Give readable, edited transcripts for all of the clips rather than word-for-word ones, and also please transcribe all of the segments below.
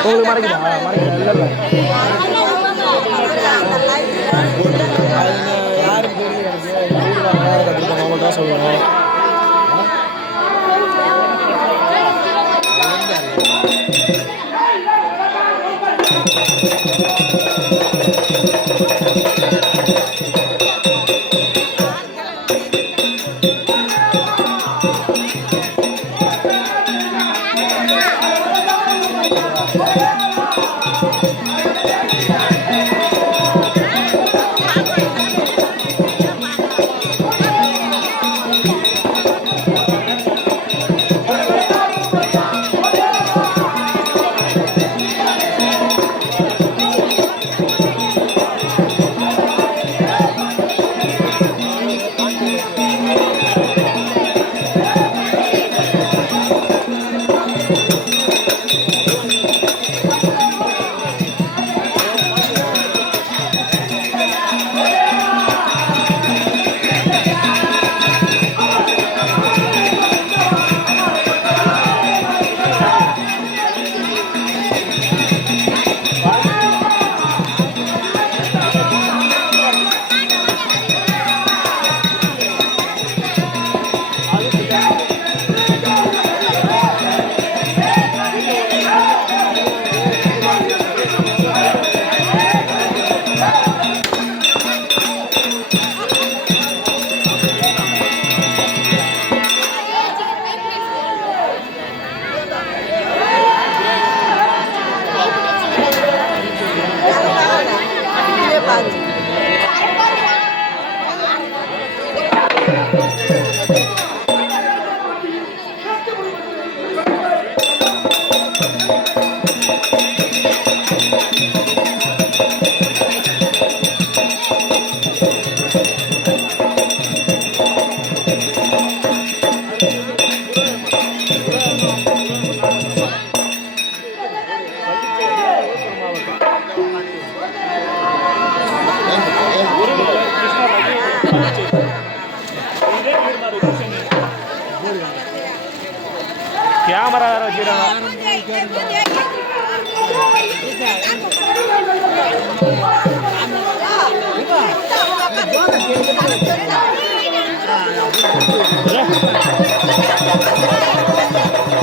உங்களுக்கு மறைக்குதா மறைக்குதா இல்லை யாரும் தெரியல எனக்கு அவங்கள்ட்ட சொல்லணும். கேமரா வேற வச்சுக்கிறாங்க.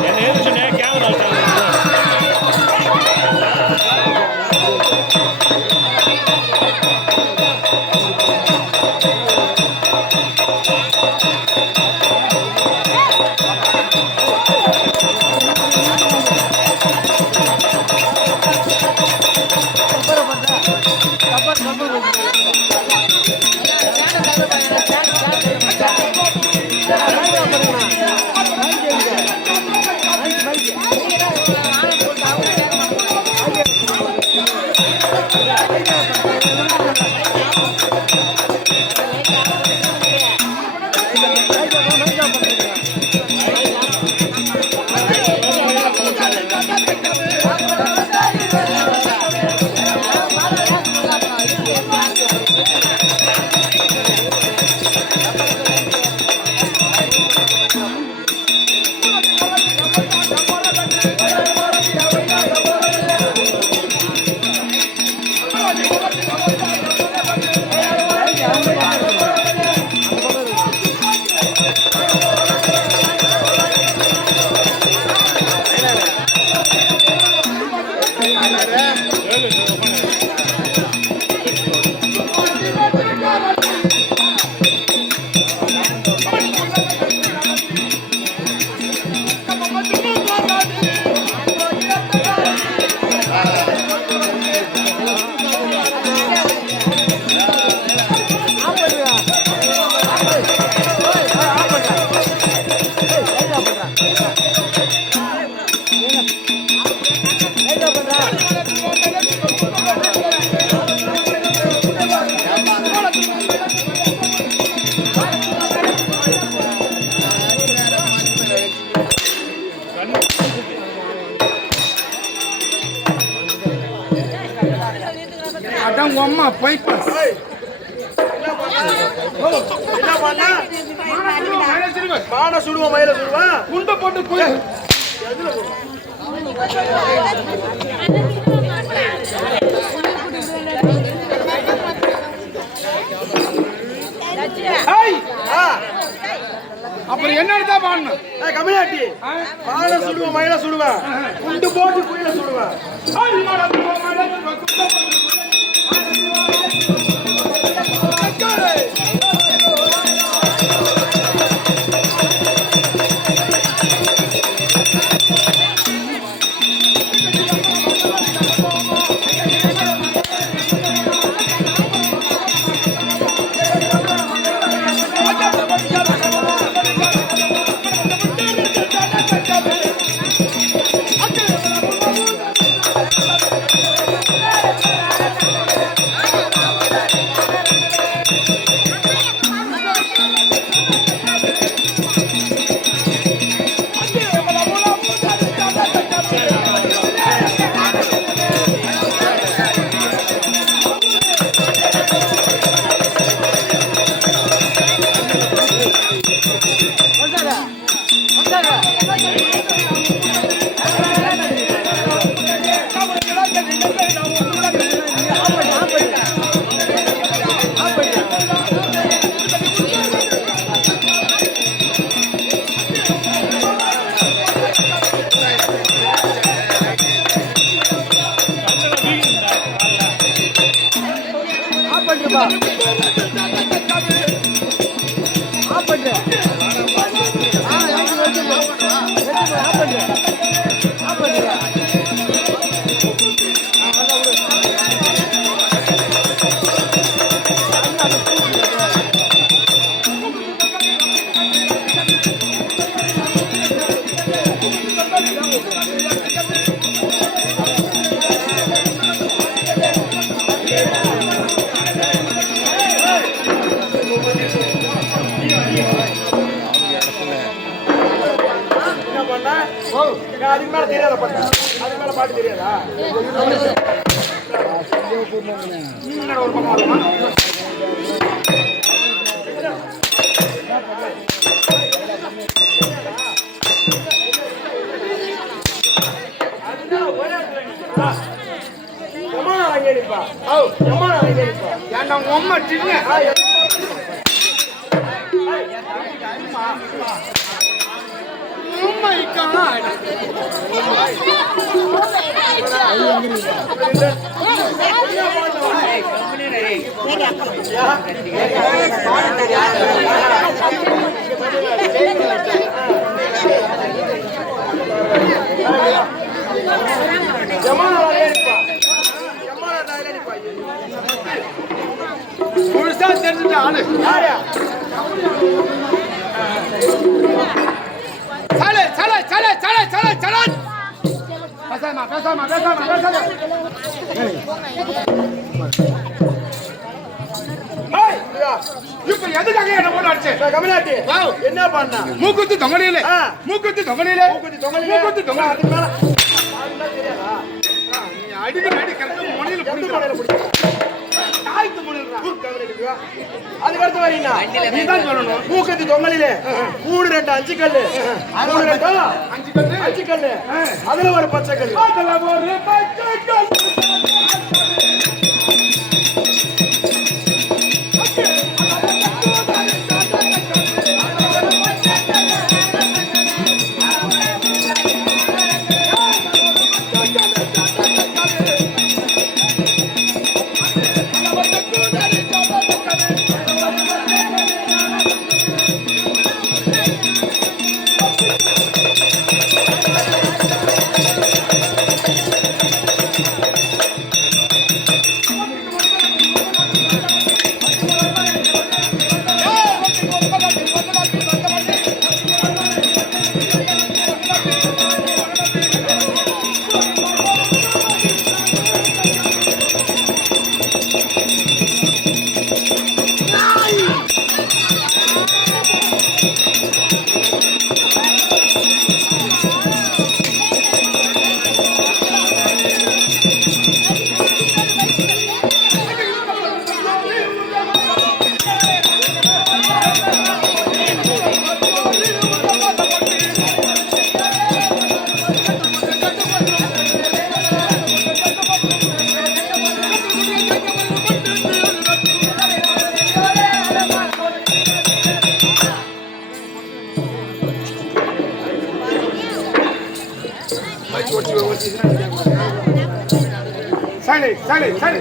என்ன ஏறிச்சுனே கேமரா வச்சாங்க. அதான் அம்மா பைபாஸ் என்ன பண்ணா மான சுடுவா மயில சுடுவா குண்டை போட்டு போய் அப்புறம் என்னதான் பாடணும் கம்யூனிட்டி மான சுடுவா மயில சுடுவா குண்டு போட்டு குயில சுடுவா அதுக்கு மேல தெரியாத பாட்டு அதுக்கு மேல பாட்டு தெரியாதா ஒரு பக்கம் அம்மா சின்ன Oh my God! முழுசா தெரிஞ்சுட்ட ஆளு சலே சலே சலே சலே சலே சலே பேசாம பேசாம பேசாம பேசாம இப்ப எதுக்காக என்ன போட்டு அடிச்சே கமலாட்டி என்ன பண்ணா மூக்குத்தி தொங்கலிலே மூக்குத்தி தொங்கலிலே மூக்குத்தி தொங்கலிலே மூக்குத்தி தொங்கலிலே அதுக்கு மேல அதுக்கு தெரியாதா நீ அடிக்க அடி கரெக்ட்டா மணியில புடிச்சு தாய்க்கு முன்னேறா கமலாட்டி அதுக்கு அடுத்து வரீனா நீ தான் சொல்லணும் மூக்குத்தி தொங்கலிலே 3 2 5 கல்லு 3 2 5 கல்லு அதுல ஒரு பச்சை கல்லு அதுல ஒரு பச்சை கல்லு சரி சரி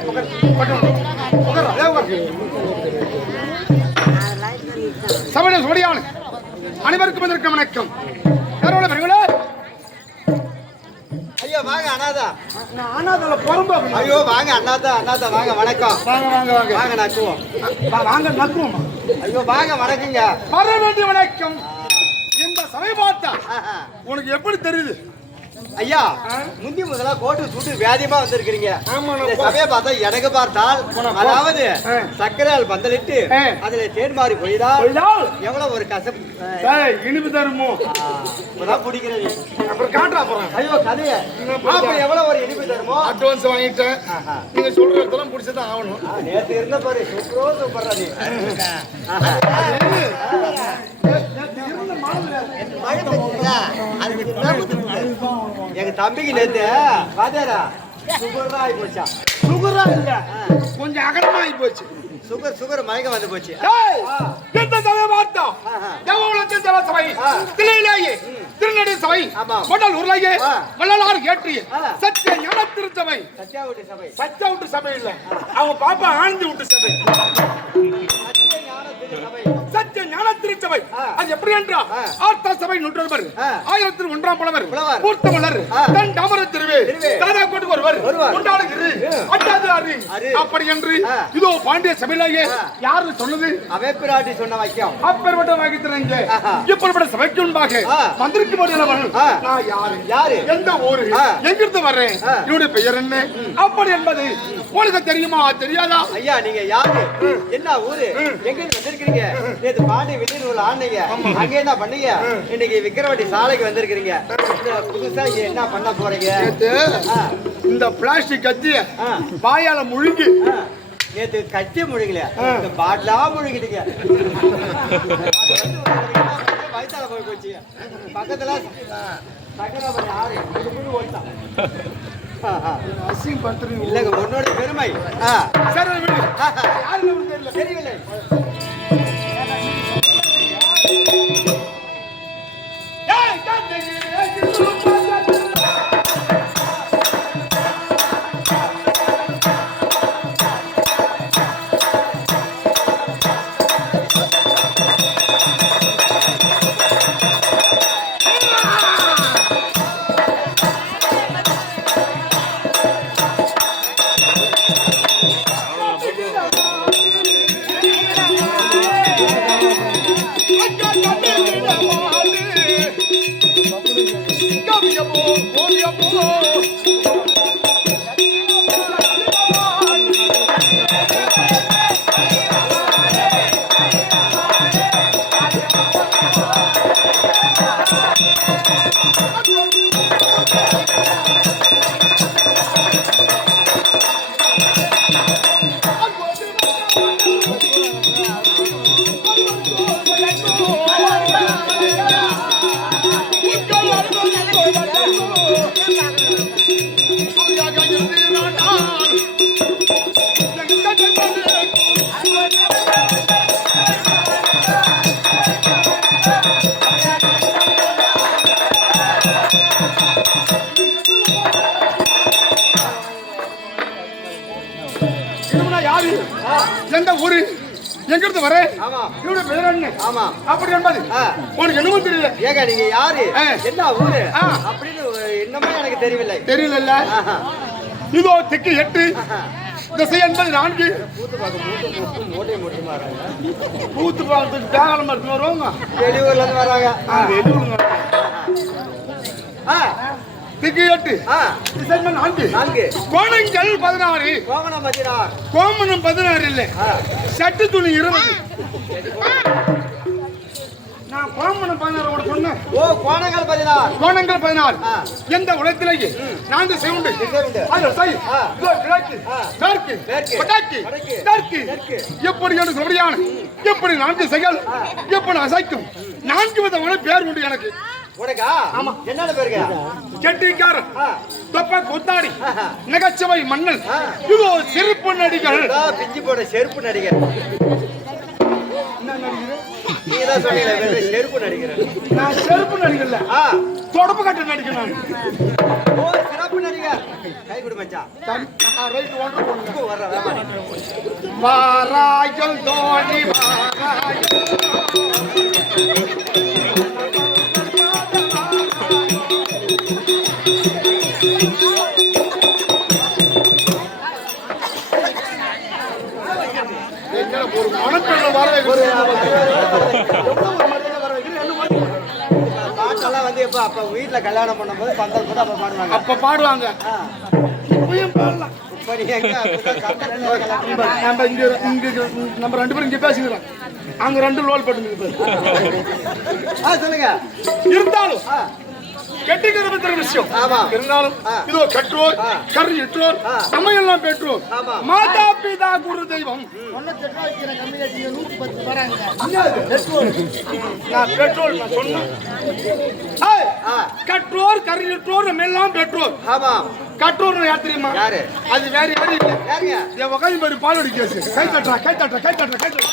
சபையில சோடியானு அனைவருக்கும் வந்திருக்க வணக்கம். யாரோட பெருங்களே? ஐயோ வாங்க அண்ணாதா. நான் அண்ணாதுல புறம்போக்கு. ஐயோ வாங்க அண்ணாதா அண்ணாதா வாங்க வணக்கம். வாங்க வாங்க வாங்க வாங்க நக்குவோம். வாங்க நக்குவோம். ஐயோ வாங்க வணக்கங்க. வர வேண்டிய வணக்கம். இந்த சபை பார்த்தா உனக்கு எப்படி தெரியுது? ஐயா முந்தி முதலா கோட்டு சூட்டு வியாதியமா வந்திருக்கிறீங்க. ஆமா, இந்த சபையை பார்த்தா எனக்கு பார்த்தால் அதாவது சர்க்கரையால் பந்தலிட்டு அதுல தேன் மாறி போய்தால் எவ்வளவு ஒரு கசப்பு இனிப்பு தருமோ இப்பதான் பிடிக்கிறது. அப்புறம் காட்டுறா போறேன். ஐயோ கதைய அப்ப எவ்வளவு ஒரு இனிப்பு தருமோ. அட்வான்ஸ் வாங்கிட்டேன். நீங்க சொல்ற இடத்துல முடிச்சதான் ஆகணும். நேற்று இருந்த பாரு சூப்பரோ சூப்பரா நீ. எங்க தம்பிக்கு நேத்து பாத்தியாரா சுகர் ஆகி போச்சா. சுகரா இல்ல, கொஞ்சம் அகலமா ஆகி போச்சு. சுகர் மயக்கம் வந்து போச்சு. எந்த சபை பார்த்தா தேவகுலத்தின் தேவ சபை தில்லையிலேயே திருநெடு சபை முதல் ஊர்லயே வள்ளலார் ஏற்றிய சத்திய ஞான திருச்சபை. சத்யாவட்டி சபை. சத்திய விட்டு சபை இல்ல, அவங்க பாப்பா ஆனந்தி விட்டு சபை. சத்திய ஞான திருச்சபை அது எப்படி என்றா ஆர்த்த சபை நூற்றவர் 1001ஆம் புலவர் பூர்த்தமலர் தன் தாமர திருவே தாதா கோட்டுக்கு ஒருவர் கொண்டாடுகிறது அட்டாது அப்படி என்று இதோ பாண்டிய சபையிலேயே யாரு சொன்னது? அவைப்பிராட்டி சொன்ன வாக்கியம். அப்பேற்பட்ட வாக்கியத்திற்கு இப்படிப்பட்ட சபைக்கு முன்பாக வந்திருக்கும் போது நான் யாரு, எந்த ஊரு, எங்கிருந்து வர்றேன், என்னுடைய பெயர் என்ன, அப்படி என்பது உனக்கு தெரியுமா தெரியாதா? ஐயா நீங்க யாரு, என்ன ஊரு, எங்க வந்திருக்கீங்க? நேத்து பாண்டி வெளியூர் ஆனீங்க, அங்க என்ன பண்ணீங்க? இன்னைக்கு விக்கிரவாண்டி சாலைக்கு வந்திருக்கீங்க. புதுசா இங்க என்ன பண்ண போறீங்க? இந்த பிளாஸ்டிக் கத்திய வாயால முழுங்கி நேத்து கத்தி முழுங்கல, இந்த பாட்டிலா முழுங்கிட்டீங்க. வயிற்றால போய் போச்சு. பக்கத்துல சக்கரபடி ஆறு ஓட்டான். இல்லங்க உன்னோட பெருமை. தெரியவில்லை. எந்த ஊரு, எங்கிருந்து வர, இவருடைய பெயர் என்ன, அப்படி என்பது உனக்கு என்னமோ தெரியல. ஏங்க நீங்க யாரு, என்ன ஊரு அப்படின்னு என்னமோ எனக்கு தெரியவில்லை. தெரியல. இதோ தெற்கு 8 திசை என்பது 4. பூத்து பார்த்துட்டு தேகாலம் மருந்து வருவாங்க, வெளியூர்ல இருந்து வராங்க. தெற்கு 8 திசை 4. கோணங்கள் 16. கோமணம் 16 இல்ல, சட்டு துணி 20. நான் கோமணம் 16 சொன்னேன். ஓ கோணங்கள் 16. கோணங்கள் 16. எந்த உலகத்திலேயே 4 செய்யுண்டு. அது சரி, கிழக்கு, மேற்கு, வடக்கு, தெற்கு. எப்படி என்று சொல்றியான, எப்படி 4 செயல், எப்படி அசைக்கும் 4 விதமான பேர் உண்டு எனக்கு. உனக்கா? ஆமா. என்னென்ன பேருங்க? கெட்டிக்காரன், தொப்ப கொத்தாடி, நகைச்சுவை மன்னன், இதோ செருப்பு நடிகர். பிஞ்சு போட செருப்பு நடிகர். என்ன நடிகர்? நீங்க தான் சொன்னீங்களே வெறும் செருப்பு நடிக்கிறேன். நான் செருப்பு நடிக்கல, தொடப்பு கட்ட நடிக்கிறேன். ஓ சிறப்பு நடிகர். கை கொடு மச்சான். ரைட் ஒன்று போடுங்க. வர்ற வேமா. வாராயல் தோணி வாராயல் ஒரு மனக்கடல வர பாட்டெல்லாம் வந்து எப்ப அப்ப வீட்டுல கல்யாணம் பண்ணும்போது பந்தல் கூட அப்ப பாடுவாங்க. அப்ப பாடுவாங்க. இப்பயும் பாடலாம். இப்ப நீங்க எங்க கல்யாணம் நம்ம நம்ம ரெண்டு பேரும் இங்க பேசிக்கிறோம். அங்க ரெண்டு லோல் பட்டு சொல்லுங்க. இருந்தாலும் கெட்டிக்கிற விஷயம் இருந்தாலும் இதோ கற்றோர் கரு இற்றோர் சமையெல்லாம் பெற்றோர் மாதா பிதா குரு தெய்வம். நான் பெட்ரோல் சொன்னேன். கற்றோர் கரு இற்றோர் எல்லாம் பெற்றோர். கற்றோர் யார் தெரியுமா? அது வேற யாரும் இல்லை. என் உட்காந்து மாதிரி பாலடி கேசு. கை தட்டுறா கை தட்டுறா கை தட்டுறா கை தட்டுறா.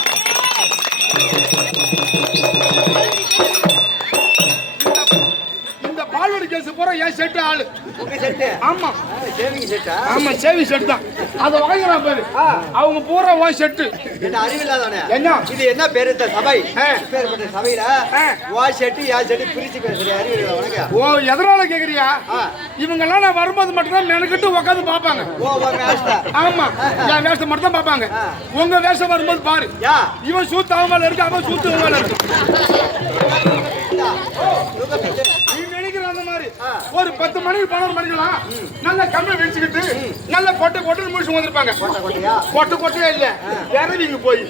பால்வடி கேஸ் பூரா என் செட்டு ஆளு. ஆமா ஆமா சேவிங் செட் தான். அத வாங்குறான் பாரு. அவங்க பூரா ஓ செட்டு. என்ன அறிவில்லாதானே? என்ன இது என்ன பேரு? சபை பேர்பட்ட சபையில ஓ செட்டு யா செட்டு பிரிச்சு பேசுற அறிவில்ல உனக்கு? ஓ எதனால கேக்குறியா? இவங்க எல்லாம் நான் வரும்போது மட்டும் தான் மெனக்கிட்டு உட்காந்து பாப்பாங்க. ஓ உங்க வேஷம். ஆமா என் வேஷம் மட்டும் தான் பாப்பாங்க. உங்க வேஷம் வரும்போது பாரு. இவன் சூத்து அவன் மேல இருக்கு, அவன் சூத்து அவன் மேல இருக்கு. அந்த மாதிரி ஒரு 10 மணிக்கு 11 மணிக்கெல்லாம் நல்ல கம்பி வச்சுக்கிட்டு நல்ல கொட்டை கொட்டை முடிச்சு வந்திருப்பாங்க. கொட்டை கொட்டையே இல்ல இறவிங்க போய்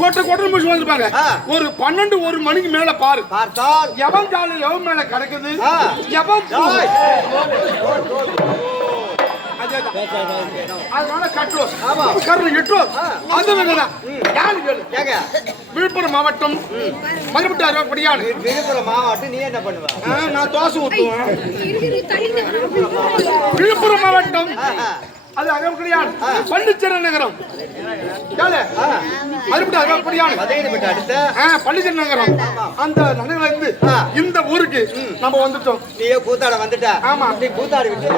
கொட்டை கொட்டை முடிச்சு வந்திருப்பாங்க. ஒரு 12 1 மணிக்கு மேல பாரு பார்த்தால் எவன் கால எவன் மேல கிடக்குது எவன் அதனால கற்றோர் கரு இற்றோர் அது வேணாம். யாரு கேளு. விழுப்புரம் மாவட்டம் மதுரை படியாடு. விழுப்புரம் மாவட்டம் நீ என்ன பண்ணுவ? நான் தோசை ஊத்துவேன். விழுப்புரம் மாவட்டம் அது அகம் கிடையாது. பள்ளிச்சேரி நகரம் பள்ளிச்சேரி நகரம். அந்த நகரம் இருந்து இந்த ஊருக்கு நம்ம வந்துட்டோம். நீயே கூத்தாட வந்துட்ட. ஆமா நீ கூத்தாடி விட்டு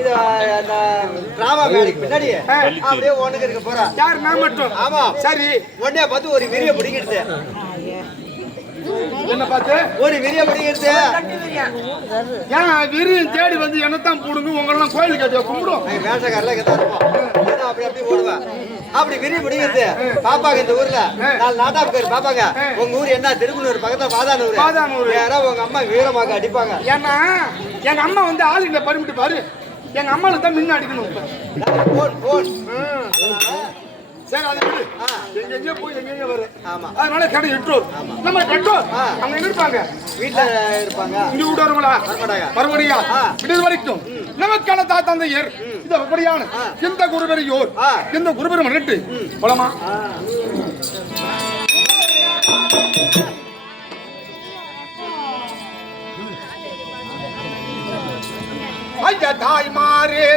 இது டிராமா மேடைக்கு பின்னாடி அப்படியே ஒண்ணுக்கு இருக்க போற. யார் நான் மட்டும்? ஆமா சரி. உடனே பார்த்து ஒரு விரிய பிடிக்கிடுது. என்ன பார்த்து ஒரு விரிய பிடிக்கிடுது. ஏன் விரியும் தேடி வந்து என்னத்தான் போடுங்க உங்களெல்லாம் கோயிலுக்கு கேட்டு கும்பிடும். வேஷக்காரெல்லாம் இங்கதான் இருப்போம். அப்படி அப்படி ஓடுவேன். அப்படி விரிய பிடிக்கிறது பாப்பாங்க. இந்த ஊர்ல 4 நாட்டாப்பு பேர் பாப்பாங்க. உங்க ஊர் என்ன? திருக்குனூர் பக்கத்துல பாதானூர். யாரோ உங்க அம்மா வீரமாக அடிப்பாங்க. ஏன்னா எங்க அம்மா வந்து ஆளுங்களை பறிமிட்டு பாரு. எங்க அம்மாவுக்கு தான் மின்ன அடிக்கணும். சரி அது விடு. எங்க போய் எங்க வர. அதனால கடை இற்றோர் நம்ம கற்றோர் அவங்க எங்க இருப்பாங்க? வீட்டுல இருப்பாங்க. இங்க விடுவாங்களா? மறுபடியா விடுதல் வரைக்கும் நமக்கான தாத்தந்தையர் இந்த அப்படியான எந்த குருபெரியோர் எந்த குருபெரும் மன்னிட்டு போலாமா? ஐயா தாய் மாறே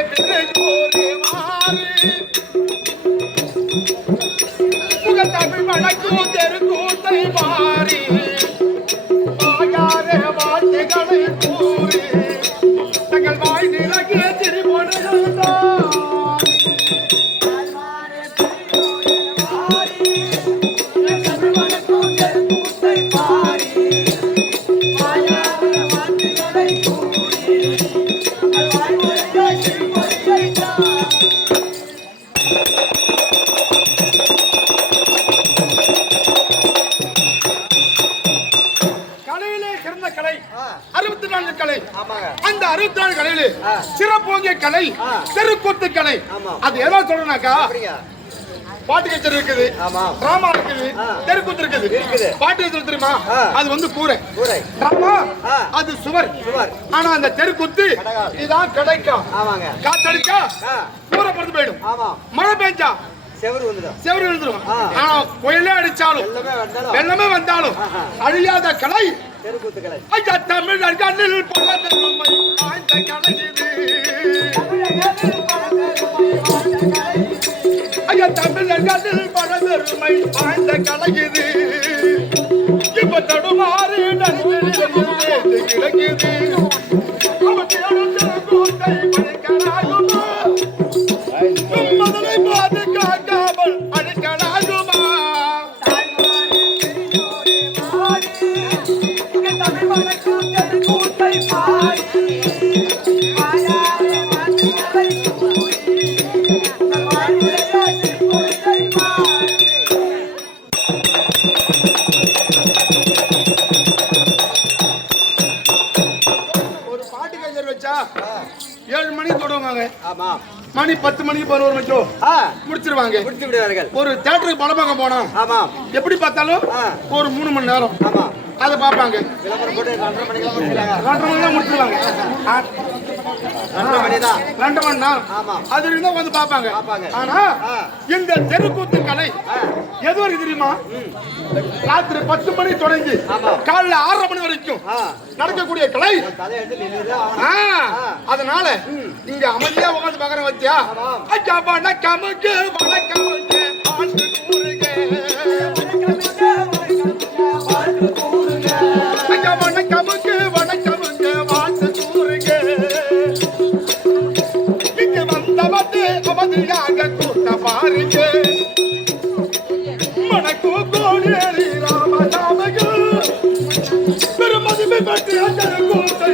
தமிழ் வழக்கும் தெருக்கூத்தை மாறி ஆயாரே வார்த்தைகளை கூறி தங்கள் வாய் நிறகிய திருமணம் அந்த 64 கலையில சிறப்போங்கிய கலை தெருக்கூத்து கலை. அது எதா சொல்றனாக்கா பாட்டு கச்சேரி இருக்குது, டிராமா இருக்குது, தெருக்கூத்து இருக்குது. பாட்டு கச்சேரி தெரியுமா? அது வந்து கூரை. டிராமா அது சுவர். ஆனா அந்த தெருக்கூத்து இதான் கிடைக்கும். காத்தடிச்சா கூரை படுத்து போயிடும். மழை பெஞ்சா செவரு வந்துடும். ஆனா புயலே அடிச்சாலும் வெள்ளமே வந்தாலும் அழியாத கலை தெருக்கூத்து கலை. ஐயா தமிழர் கண்ணில் பல பெருமை வாழ்ந்த கலை இது. ஐயா தமிழர் கண்ணில் பல பெருமை வாழ்ந்த கலை இது. மணிக்கு 11 மணிக்கோ முடிச்சிருவாங்க. முடிச்சு விடுவார்கள். ஒரு தியேட்டருக்கு படம் பார்க்க போனா ஆமா எப்படி பார்த்தாலும் ஒரு 3 மணி நேரம் ஆமா அதை பார்ப்பாங்க. விளம்பரம் போட்டு 2:30 மணிக்கெல்லாம் முடிச்சிருவாங்க. 2:30 மணி தான் முடிச்சிருவாங்க. 2:30 மணி தான். 2 மணி நேரம் ஆமா அது இருந்தா வந்து பார்ப்பாங்க. ஆனா இந்த தெருக்கூத்து கலை எது வரைக்கும் தெரியுமா? ராத்திரி 10 மணி தொடங்கி காலைல 6:30 மணி வரைக்கும் நடக்கக்கூடிய கலை. அதனால இங்க அமைதியா உட்காந்து பாக்குற வச்சியா கமுக்கு வணக்கமுக்கு கமுக்கு வணக்கமுக்கு வாழ்த்து கூறுங்க. இங்க வந்தவது அவதியாக கூட்ட பாருங்க. மணக்கு கோடேரி ராமதாமகு பெருமதிமை பற்றி அந்த கூட்டை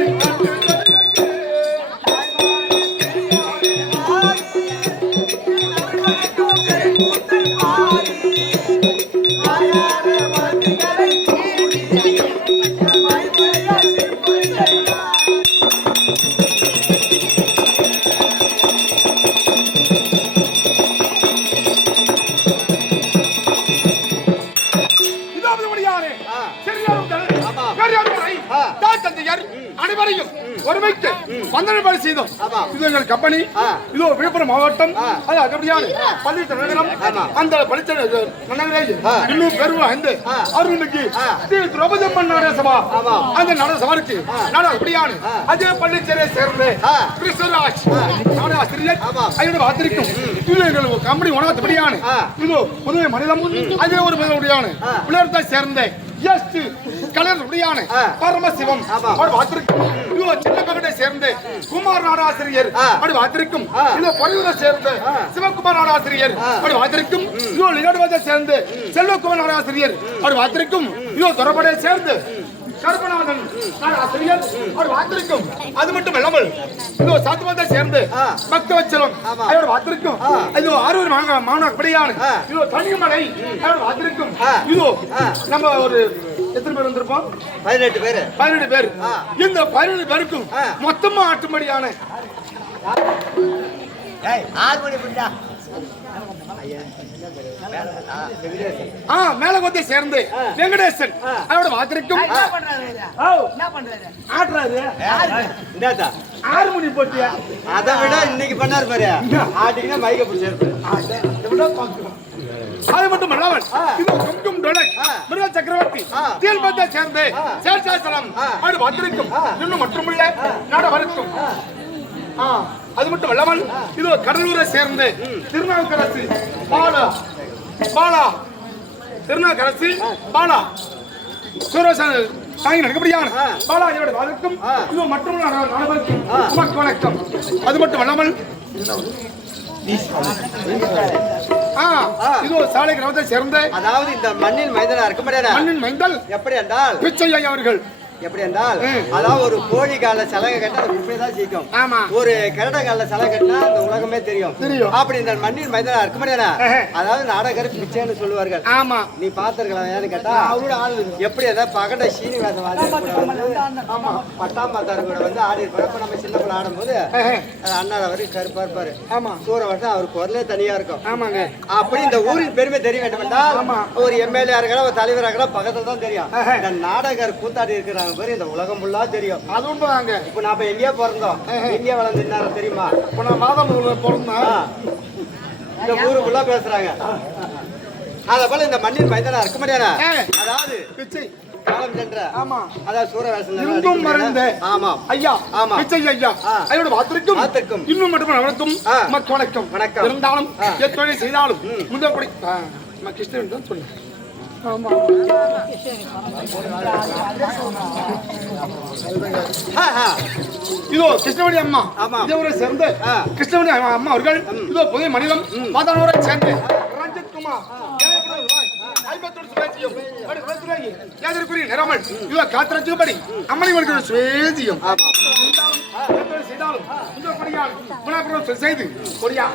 அனைவரையும் ஒருமைக்கு வந்தனை செய்தோம். இது எங்கள் கம்பெனி. இதோ விழுப்புரம் மாவட்டம் பள்ளி நகரம். அந்த பள்ளிச்ச இன்னும் பெருவா இந்த அருள்மிகு ஸ்ரீ திரௌபதி அம்மன் நாடக சபா. அந்த நாடக சபாவுக்கு நான் அப்படியான அதே பள்ளிச்சேரியை சேர்ந்த கிருஷ்ணராஜ் நாடக ஆசிரியர் ஐயோட வாத்திருக்கும். இது எங்கள் கம்பெனி உணவத்தபடியான இதோ புதுவை மாநிலம் அதே ஒரு முடியான விளையாட்டை சேர்ந்த பரமசிவம் சேர்ந்து குமார் நாடாசிரியர் வாத்திருக்கும். சேர்ந்த சிவகுமார் நாடாசிரியர் வாத்திருக்கும். சேர்ந்து செல்வகுமார் நாடாசிரியர் வாத்திருக்கும். தொடர்புடைய சேர்ந்து கருப்பநாதன் ஆசிரியர் வாத்திருக்கும். அது மட்டும் இல்லாமல் சாத்துவத்தை சேர்ந்து பக்தவச்சலம் வாத்திருக்கும். இது ஆரூர் மாணவன் தனிமலை வாத்திருக்கும். இதோ நம்ம ஒரு எத்தனை பேர் வந்திருப்போம்? 18 பேர். 18 பேர். இந்த 18 பேருக்கும் மொத்தமா ஆட்டுமடியான மேலகோத்தை சேர்ந்து வெங்கடேசன் அவரோட வாத்திருக்கும். ஆறுமணி போட்டியா அதை விட இன்னைக்கு பண்ணாரு பாரு. ஆட்டிங்கன்னா மைக்க பிடிச்சிருப்பாரு. அது மட்டும் அல்லாமல் மிருக சக்கரவர்த்தி தீல்பத்தை சேர்ந்து சேஷாசலம் அது வந்திருக்கும். இன்னும் மட்டுமில்ல நாட வருக்கும். அது மட்டும் அல்லாமல் இது கடலூரை சேர்ந்து திருநாவுக்கரசு பாலா பாலா திருநாவுக்கரசு பாலா சூரசன் தாங்கி நடக்கப்படியான பாலாஜியோட வழக்கம். இது மட்டும் வணக்கம். அது மட்டும் அல்லாமல் இது சாலை கிராமத்தை சேர்ந்த அதாவது இந்த மண்ணின் மைந்தனா இருக்க முடியாது. மண்ணின் மைந்தல் எப்படி என்றால் பிச்சையா அவர்கள். எப்படி என்றால் அதாவது ஒரு கோழி கால சலகை கட்டினா அது உண்மைதான் ஜெயிக்கும். ஒரு கரட கால சலகை கட்டினா அந்த உலகமே தெரியும். அப்படி இந்த மண்ணின் மைந்தனா இருக்க முடியாது. அதாவது நாடகர் பிச்சைன்னு சொல்லுவார்கள். ஆமா நீ பாத்துருக்கலாம். ஏன்னு கேட்டா அவரோட ஆள் எப்படி ஏதாவது பகட சீனிவாசன் பட்டாம்பாத்தாரு கூட வந்து ஆடி இருப்பாரு. அப்ப நம்ம சின்ன பிள்ளை ஆடும் போது அண்ணாட வரைக்கும் கருப்பா இருப்பாரு. ஆமா சூர வருஷம் அவர் குரலே தனியா இருக்கும். ஆமாங்க. அப்படி இந்த ஊரின் பெருமை தெரிய வேண்டும் என்றால் ஒரு எம்எல்ஏ இருக்கலாம் ஒரு தலைவராக இருக்கலாம் பக்கத்துல தான் தெரியும். இந்த நாடகர் கூத்தாடி இருக்கிறாங்க பாரு இந்த உலகம் ஃபுல்லா தெரியும். அது உண்மைதாங்க. இப்ப நாம எங்கேயா பிறந்தோம் எங்கேயா வளர்ந்து தெரியுமா? இப்ப நான் மாதம் பிறந்தேன். இந்த ஊரு ஃபுல்லா பேசுறாங்க. அத போல இந்த மண்ணின் மைதானா இருக்க முடியாது. அதாவது பிச்சை காலம் சென்ற அதாவது சூரவேசன் மறந்த ஐயா பிச்சை ஐயா ஐயோட வாத்திருக்கும். இன்னும் மட்டும் வணக்கம் வணக்கம் வணக்கம். இருந்தாலும் எத்தனை செய்தாலும் முந்தப்படி கிருஷ்ணன் தான் சொல்லுங்க. இதோ கிருஷ்ணவடி அம்மா இதே சேர்ந்து கிருஷ்ணவடி அம்மா அவர்கள் இதோ புதிய மனிதம் மாதானூரை சேர்ந்து ரஞ்சித் குமார் நிறமல் இதோ காத்திரச்சுபடி அம்மனை வருகிற சுவேதியம் செய்து கொடியா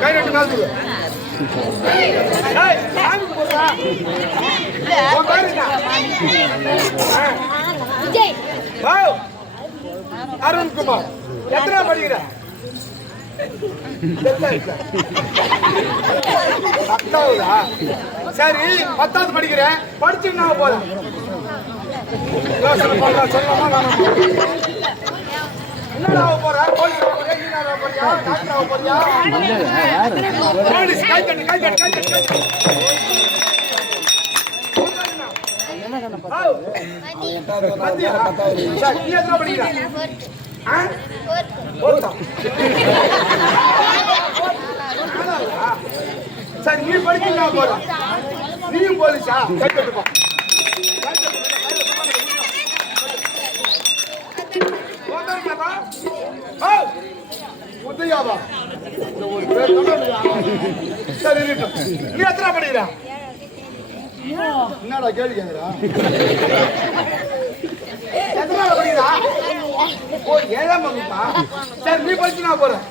கை ரெண்டு நாள் அருண்குமார் எத்தனை படிக்கிற? பத்தாவதா? சரி, 10வது படிக்கிறேன். படிச்சு நான் போறேன். என்னடா போற? போலீஸ் போறியா? இன்ஜினியரா போறியா? டாக்டரா போறியா? போலீஸ் கை தட்டு, கை தட்டு, கை தட்டு, கை தட்டு. சரி, நீ எத்தனை படிக்கிற? சரி, நீ படிச்சு நான் போறேன். நீயும் போலீஸா? கை தட்டுப்பா. உதயாவா? சரி, நீ எத்தனை படிக்கிற? என்னடா கேள்வி கேட்கிறா? எத்தனை படிக்கிறா? ஓ, 7ஆம் வகுப்பா? சரி, நீ படிச்சு நான் போறேன்.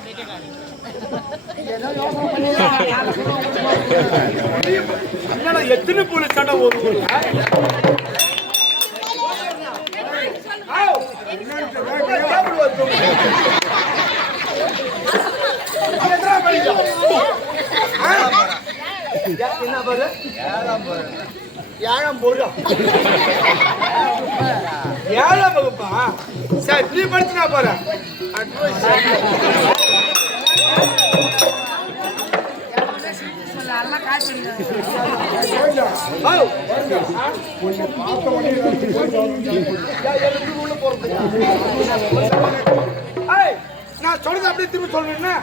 என்னடா எத்தனை போலீஸ் சண்டை ஓடுவோம்? என்ன பாரு? 7ஆம் போடு. 7ஆம் வகுப்பா? சரி, நீ படிச்சு நான் போறேன். நான் சொல்றது அப்படியே திரும்பி சொல்றேன்னா,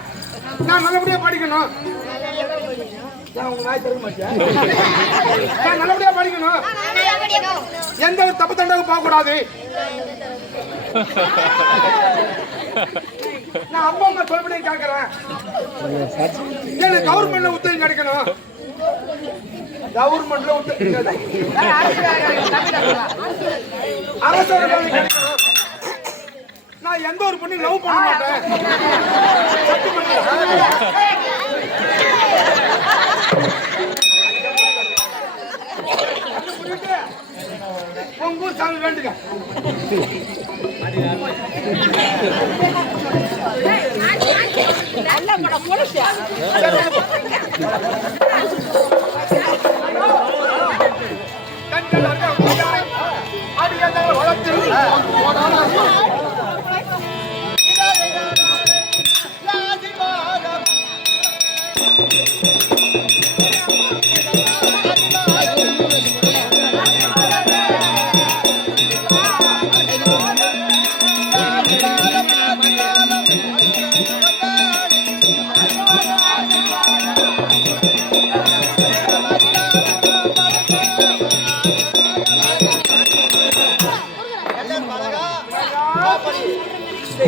நான் நல்லபடியா படிக்கணும். நான் நல்லபடியா படிக்கணும். எந்த ஒரு தப்பு தண்டாவும் போக கூடாது. நான் அம்மா அம்மா சொல்படியே கேட்கிறேன். எனக்கு கவர்மெண்ட்ல உத்தரவு கிடைக்கணும். கவர்மெண்ட்ல அரசு கிடைக்கணும். நான் எந்த ஒரு பொண்ணு லவ் பண்ண மாட்டேன். உங்க ஊர் சாமி வேண்டுங்க.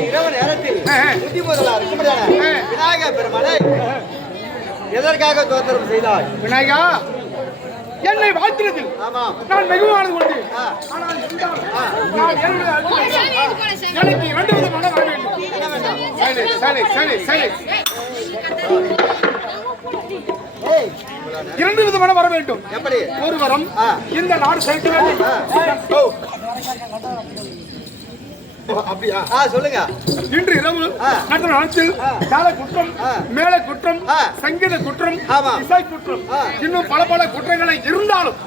இரவு நேரத்தில் புத்தி முதலாக இருக்கும்படியான விநாயகர் பெருமானை எதற்காக தோத்திரம் செய்தாய்? விநாயகா, என்னை வாழ்த்தினதில் நான் வெகுவானது கொண்டு எனக்கு 2 விதமான வர வேண்டும். சரி, சரி, சரி. 2 விதமான வர வேண்டும். எப்படி? ஒரு வரம் இந்த நாடு சேர்க்க வேண்டும். அப்படியா? சொல்லுங்க. இன்று இரவு நடந்த நாட்டில் கால குற்றம், மேல குற்றம், சங்கீத குற்றம், இசை குற்றம், இன்னும் பல பல குற்றங்களை இருந்தாலும்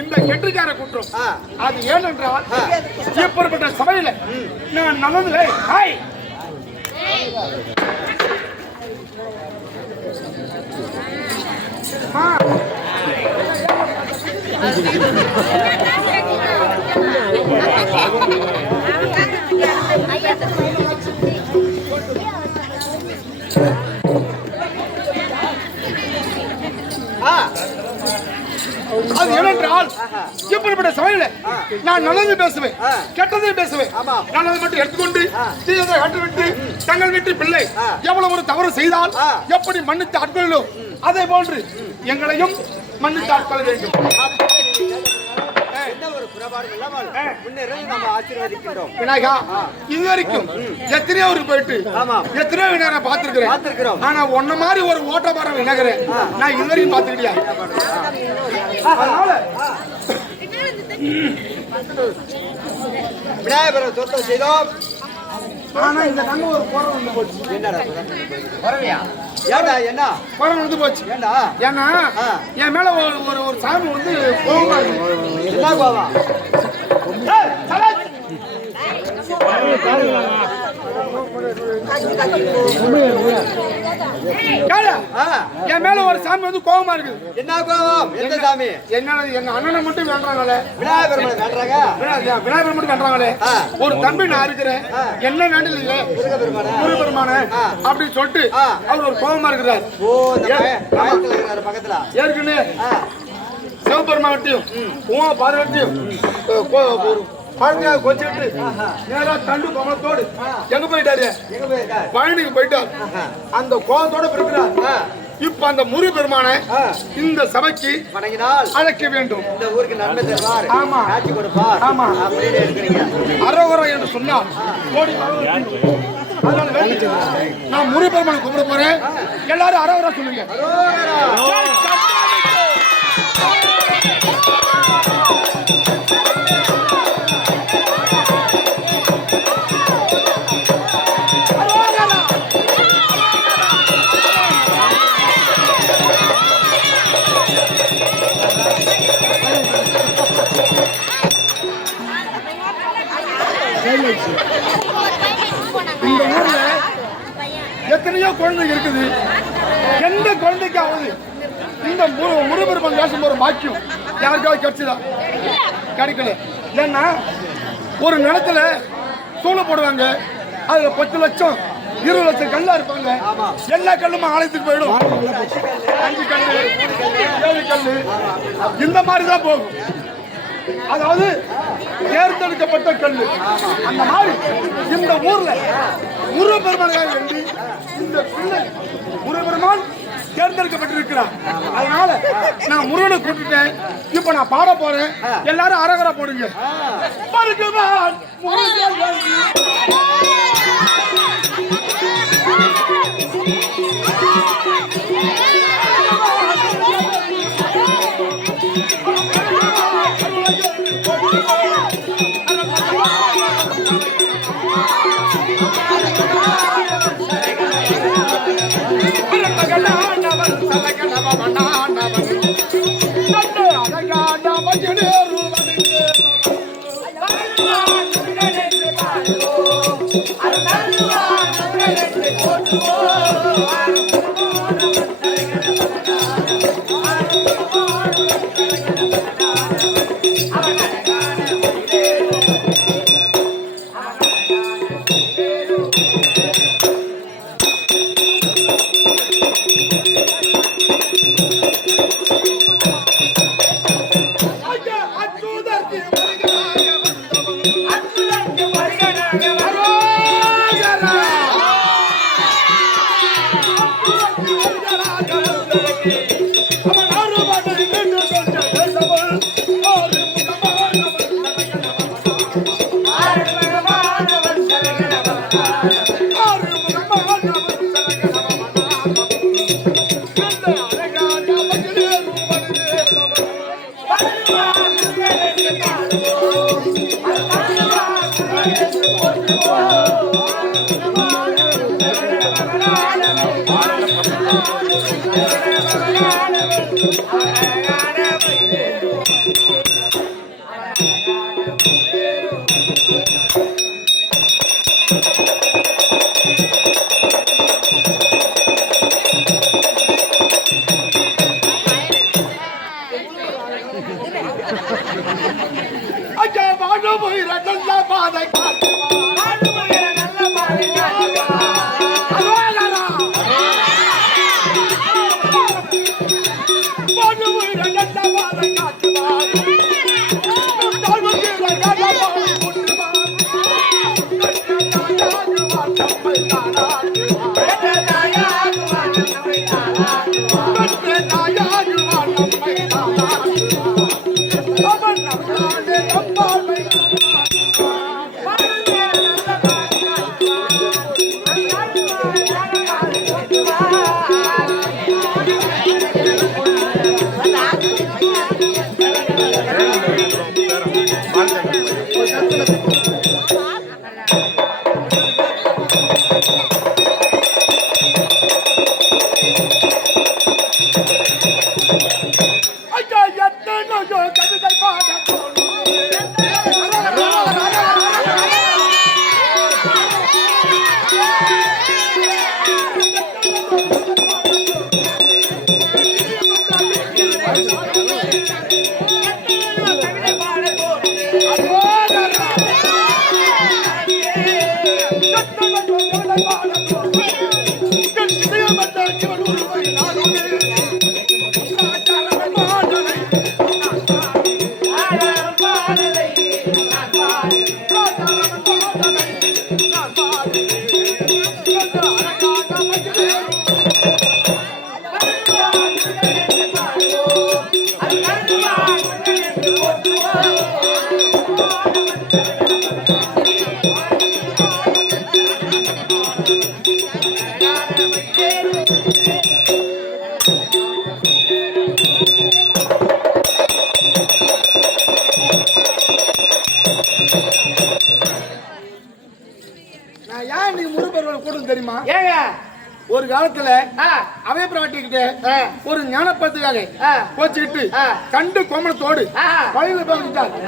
இந்த கெட்டிக்கார குற்றம் அது ஏனென்றால் எப்பேற்பட்ட சபையில நான் நல்லதில்லை. அது ஏனென்றால் அப்படிப்பட்ட சபையில நான் நல்லது பேசுவேன், கெட்டதை பேசுவேன். நல்லதை மட்டும் எடுத்துக்கொண்டு தீயதை கட்டுவிட்டு தங்கள் வீட்டு பிள்ளை எவ்வளவு ஒரு தவறு செய்தால் எப்படி மன்னித்து ஆட்களோ அதே போன்று எங்களையும் மன்னித்து ஆட்கொள்ள வேண்டும். விநாயகா, இதுவரைக்கும் எத்தனையோ ஊருக்கு போயிட்டு எத்தனையோ விநாயகரை பார்த்திருக்கிறேன். ஆனா உன்ன மாதிரி ஒரு ஓட்டமாரம் விநாயகரை நான் இதுவரைக்கும் பார்த்துக்கிட்டியா? விநாயகரை சொத்தம் செய்தோம். ஆனா இந்த கண்ணு ஒரு குறை வந்து போச்சு. என்னடா ஏண்டா என்ன குறை வந்து போச்சு? ஏண்டா ஏன்னா என் மேல ஒரு சாமி வந்து கோவமா இருக்கு. என்ன கோவம்? என் மேல ஒரு சாமி வந்து கோவமா இருக்குது. என்ன கோவம்? எந்த சாமி? என்ன எங்க அண்ணனை மட்டும் வேண்டாங்களே, விநாயகர் விநாயகர் மட்டும் வேண்டாங்களே. ஒரு தம்பி நான் இருக்கிறேன், என்ன வேண்டியது முருகபெருமான அப்படின்னு சொல்லிட்டு அவர் ஒரு கோவமா இருக்கிறார். பக்கத்துல ஏற்கனவே சிவபெருமாவட்டையும் பாதுகாட்டையும் கொச்சிட்டு நேரா கண்டு கோமத்தோடு எங்க போயிட்டாரு? பழனிக்கு போயிட்டார். அந்த கோபத்தோட இருக்கிறார். இப்ப அந்த முருகபெருமான இந்த சபைக்கு வணங்கினால் அழைக்க வேண்டும். இந்த ஊருக்கு நன்மை தருவார். ஆமா, காட்சி கொடுப்பார். ஆமா, அப்படியே இருக்கிறீங்க. அரோகரா என்று சொன்னால் நான் முருகபெருமான கும்பிட போறேன். எல்லாரும் அரோகரா சொல்லுங்க. இந்த ஊர்ல எத்தனையோ குழந்தைங்க இருக்குது. எந்த குழந்தைக்காவது இந்த முருகபெருமான் வேஷம் ஒரு பாக்கியம் யாருக்காவது கிடைச்சதா? கிடைக்கல. ஏன்னா ஒரு நிலத்துல சூளை போடுவாங்க, அதுல 10 லட்சம் 20 லட்சம் கல்லா இருப்பாங்க. எல்லா கல்லுமே ஆலயத்துக்கு போயிடும். 5 கல்லு 7 கல்லு இந்த மாதிரிதான் போகும். அதாவது தேர்ந்தெடுக்கப்பட்ட கல்லு. அந்த மாதிரி இந்த ஊர்ல முருகபெருமானாக வேண்டி இந்த பிள்ளை முருகபெருமான் தேர்ந்தெடுக்கப்பட்டிருக்கிறார். அதனால நான் முருகனை கூப்பிட்டேன். இப்ப நான் பாட போறேன். எல்லாரும் அரகரா போடுங்க. காட்டுவார் தெரியுமா? ஏங்க ஒரு காலத்துல அவை பிராட்டிக்கிட்ட ஒரு ஞானப்பத்துக்காக கோச்சுக்கிட்டு கண்டு கோமணத்தோடு பழைய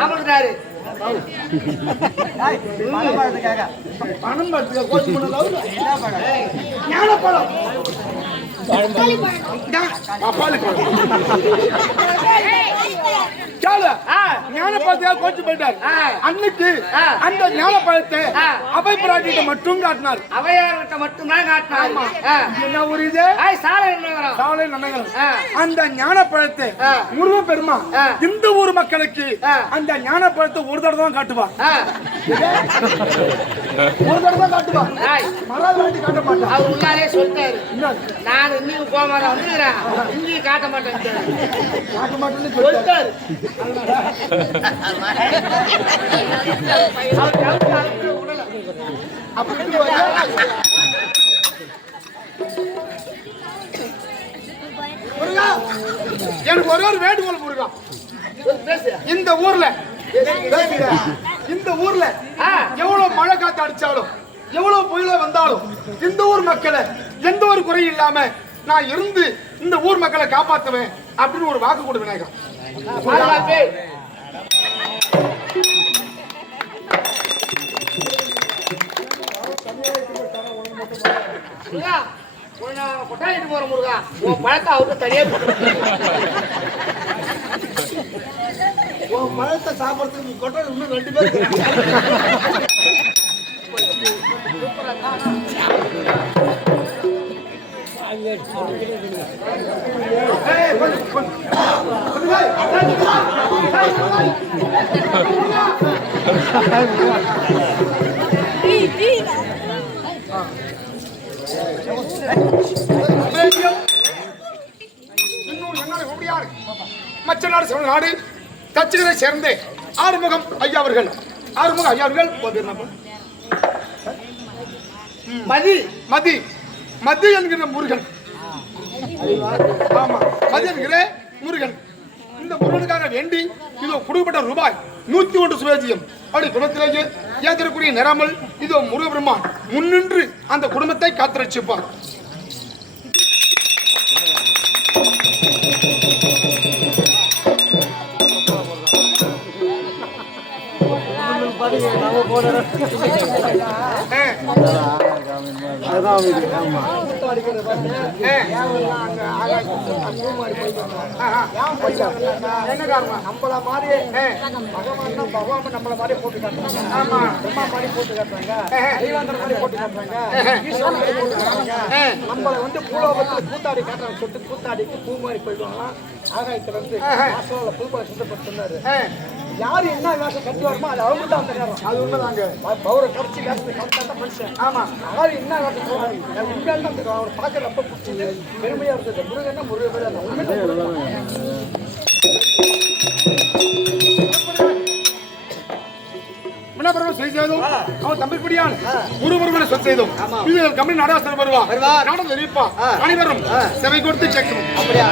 அமர்ந்தாரு. பணம் பார்த்துக்க கோச்சு பண்ண ஞானப்பழம் ஞானப்பழத்தை கோச்சு போயிட்டார். அன்னைக்கு அந்த ஞானப்பழத்தை அவை பிராட்டிட்ட மட்டும் காட்டினார். அவையார்கிட்ட மட்டும்தான் காட்டினார். என்ன ஒரு இது சாலை நன்னகரம். அந்த ஞானப்பழத்தை முருக பெருமா இந்த ஊர் மக்களுக்கு அந்த ஞானப்பழத்தை ஒரு தடவை தான் காட்டுவான். ஒரு தடவை தான் காட்டுவான். மறாவது காட்ட மாட்டான். அவர் உள்ளாரே சொல்லிட்டாரு, நான் இன்னைக்கு கோமாரா வந்துக்கிறேன், இங்கேயும் காட்ட மாட்டேன் காட்ட மாட்டேன்னு சொல்லிட்டாரு. எனக்கு ஒரே ஒரு வேண்டுகோள் முருகா, இந்த ஊர்ல எவ்வளவு மழை காத்து அடிச்சாலும் எவ்வளவு புயல வந்தாலும் இந்த ஊர் மக்களை எந்த ஒரு குறையும் இல்லாம நான் இருந்து இந்த ஊர் மக்களை காப்பாத்துவேன் அப்படின்னு ஒரு வாக்கு கொடு விநாயகா. கொட்டாயிட்டு போற முருகா, உன் பழத்தை அவருக்கு தனியா உன் பழத்தை சாப்பிடறதுக்கு கொட்டை இன்னும் 2 பேர் மச்ச நாடு சிவ நாடு கட்சிகளை சேர்ந்த ஆறுமுகம் ஐயா அவர்கள் மதி மதி மதி என்கிற முருகன். ஆமா, மதி என்கிற முருகன். இந்த முருகனுக்காக வேண்டி இதோ கொடுக்கப்பட்ட ரூபாய் 101 சுவேஜியம் அப்படி குடும்பத்திலேயே ஏதற்குரிய நிறாமல் இதோ முருகபெருமான் முன்னின்று அந்த குடும்பத்தை காத்திரட்சிப்பார். என்ன காரணம்? நம்மள மாதிரியே பகவான் நம்மள மாதிரியே போட்டு காட்டுறாங்க. ஆமா, அம்மா மாதிரி போட்டு காட்டுறாங்க, தெய்வாந்தர் மாதிரி போட்டு காட்டுறாங்க, ஈஸ்வரன் மாதிரி போட்டு காட்டுறாங்க. நம்மள வந்து பூலோகத்துல கூத்தாடி காட்டுறாங்க. சொல்லிட்டு கூத்தாடிக்கு பூ மாதிரி போயிடுவாங்களாம். ஆகாயத்துல இருந்து ஆசோல புதுப்பட சுத்தப்பட்டு சொன்னாரு. யாரு என்ன வேஷம் கட்டி வருமோ அது அவங்க தான் அந்த நேரம். அது உண்மைதாங்க. பௌர கடிச்சு வேஷத்தை கடிச்சா மனுஷன். ஆமா, யாரு என்ன வேஷம் போறாங்க உண்மையால் தான் அவர் பார்க்க ரொம்ப பிடிச்சது, பெருமையா இருந்தது. முருகன் முருகன் உண்மை. மன்னபுரம் செய் செய்தோம் அவன் தம்பி பிடியான் முருமுருகனை சொல் செய்தோம் இது கம்பெனி நாடாசன் வருவார் நாடம் தெரிவிப்பா அனைவரும் செவை கொடுத்து கேட்கணும் அப்படியா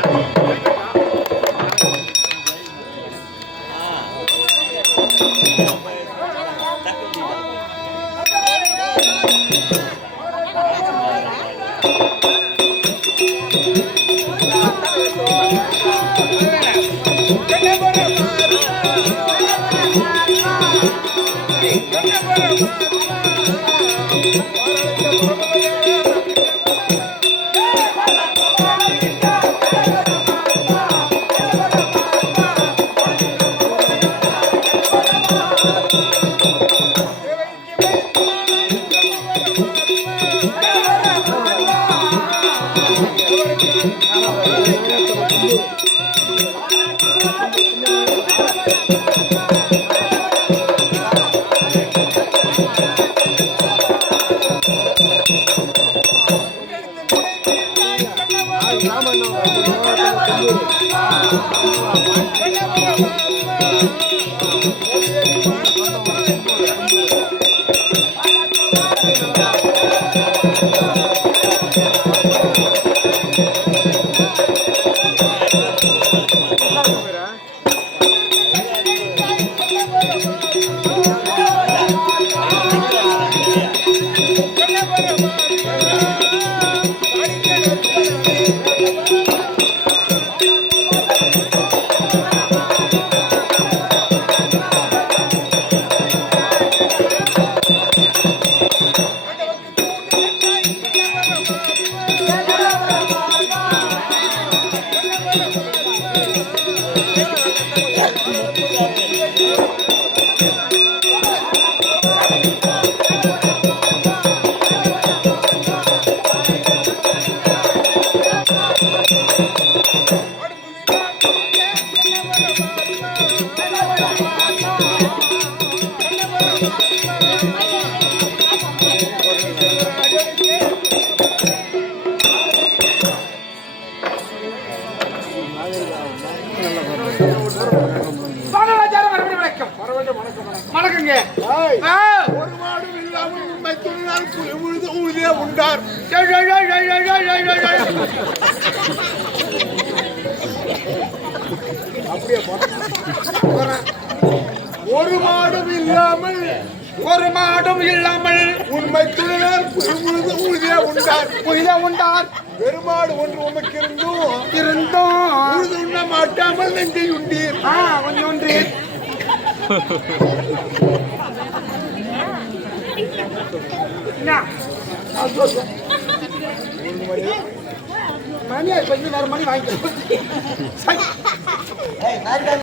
வணக்கங்க ஒரு மாடும் இல்லாமல் உண்மை தொழிலால் ஊதிய உண்டார் ஒரு மாடும் இல்லாமல் உண்மை தொழிலால் ஊதிய உண்டார் பெருமாடு ஒன்று உமக்கு இருந்தும் உழுது உண்ண மாட்டாமல் நெஞ்சை உண்டீர் கொஞ்சம் ஒன்றீர் மணி கொஞ்சம் நேரம் மணி வாங்கிக்கலாம்